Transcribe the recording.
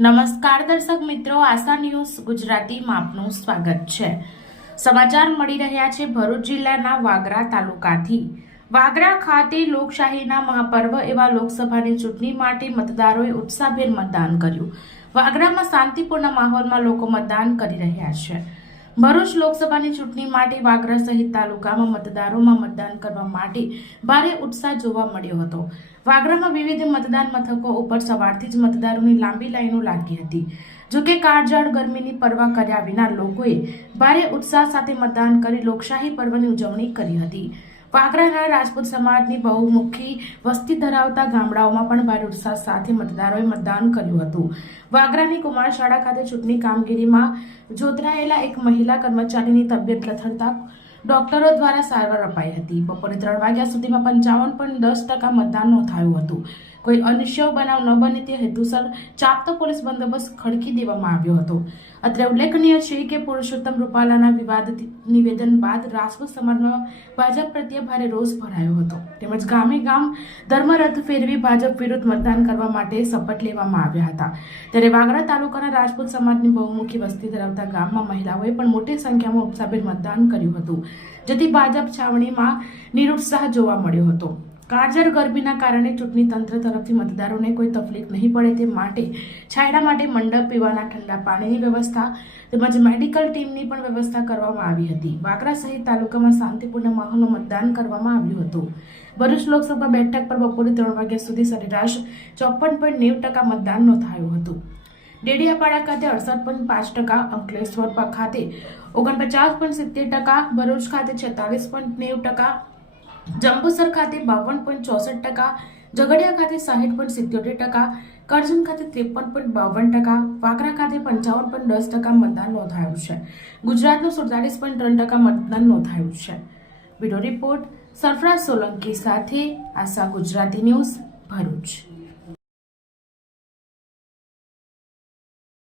નમસ્કાર દર્શક મિત્રો, આશા ન્યૂઝ ગુજરાતીમાં આપનું સ્વાગત છે. સમાચાર મળી રહ્યા છે ભરૂચ જિલ્લાના વાગરા તાલુકાથી. વાગરા ખાતે લોકશાહીના મહાપર્વ એવા લોકસભાની ચૂંટણી માટે મતદારોએ ઉત્સાહભેર મતદાન કર્યું. વાગરામાં શાંતિપૂર્ણ માહોલમાં લોકો મતદાન કરી રહ્યા છે. ભરૂચ લોકસભાની ચૂંટણી માટે વાગરા સહિત તાલુકામાં મતદારોમાં મતદાન કરવા માટે ભારે ઉત્સાહ જોવા મળ્યો હતો. વાગરામાં વિવિધ મતદાન મથકો ઉપર સવારથી જ મતદારોની લાંબી લાઈનો લાગી હતી. જોકે કાળઝાળ ગરમીની પરવા કર્યા વિના લોકોએ ભારે ઉત્સાહ સાથે મતદાન કરી લોકશાહી પર્વની ઉજવણી કરી હતી. વાગરાના રાજપૂત સમાજની બહુમુખી વસ્તી ધરાવતા ગામડાઓમાં પણ ભારે ઉત્સાહ સાથે મતદારોએ મતદાન કર્યું હતું. વાગરાની કુમાર શાળા ખાતે ચૂંટણી કામગીરીમાં જોતરાયેલા એક મહિલા કર્મચારીની તબિયત લથડતા ડોક્ટરો દ્વારા સારવાર અપાઈ હતી. બપોરે ત્રણ વાગ્યા સુધીમાં પંચાવન પોઈન્ટ દસ ટકા મતદાન નોંધાયું હતું. કોઈ અનિશ્ચય બનાવ ન બને તે હેતુસર ચાપતો પોલીસ બંદોબસ્ત ખડકી દેવામાં આવ્યો હતો. અત્રે ઉલ્લેખનીય છે કે પુરુષોત્તમ રૂપાલાના વિવાદ નિવેદન બાદ રાજપૂત સમાજમાં ભાજપ પ્રત્યે ભારે રોષ ભરાયો હતો. તેમજ ગામે ગામ ધર્મરથ ફેરવી ભાજપ વિરુદ્ધ મતદાન કરવા માટે શપથ લેવામાં આવ્યા હતા. ત્યારે વાગરા તાલુકાના રાજપૂત સમાજની બહુમુખી વસ્તી ધરાવતા ગામમાં મહિલાઓએ પણ મોટી સંખ્યામાં ઉપસાભેર મતદાન કર્યું હતું. જેથી ભાજપ છાવણીમાં નિરુત્સાહ જોવા મળ્યો હતો. કાળઝાળ ગરમીના કારણે ચૂંટણી તંત્ર તરફથી મતદારોને કોઈ તકલીફ નહીં પડે તે માટે છાયડા માટે મંડપ પીવાના ઠંડા પાણીની વ્યવસ્થા તેમજ મેડિકલ ટીમની પણ વ્યવસ્થા કરવામાં આવી હતી. વાગરા સહિત તાલુકામાં શાંતિપૂર્ણ માહોલમાં મતદાન કરવામાં આવ્યું હતું. ભરૂચ લોકસભા બેઠક પર બપોરે ત્રણ વાગ્યા સુધી સરેરાશ ચોપન પોઈન્ટ નેવું ટકા મતદાન નોંધાયું હતું. ડેડિયાપાડા ખાતે અડસઠ પોઈન્ટ પાંચ ટકા, અંકલેશ્વર ખાતે ઓગણપચાસ પોઈન્ટ સિત્તેર ટકા, ભરૂચ ખાતે છેતાલીસ પોઈન્ટ નેવું ટકા જંબુસર ખાતે બાવન પોઈન્ટ ચોસઠ ટકા, ઝઘડિયા ખાતે સાહીઠ પોઈન્ટ સિત્યોતેર ટકા, કરજણ ખાતે ત્રેપન પોઈન્ટ બાવન ટકા, વાગરા ખાતે પંચાવન પોઈન્ટ દસ ટકા મતદાન નોંધાયું છે. ગુજરાતનું સુડતાલીસ પોઈન્ટ ત્રણ ટકા મતદાન નોંધાયું છે. વીડિયો રિપોર્ટ સરફરાજ સોલંકી સાથે આશા ગુજરાતી ન્યૂઝ ભરૂચ.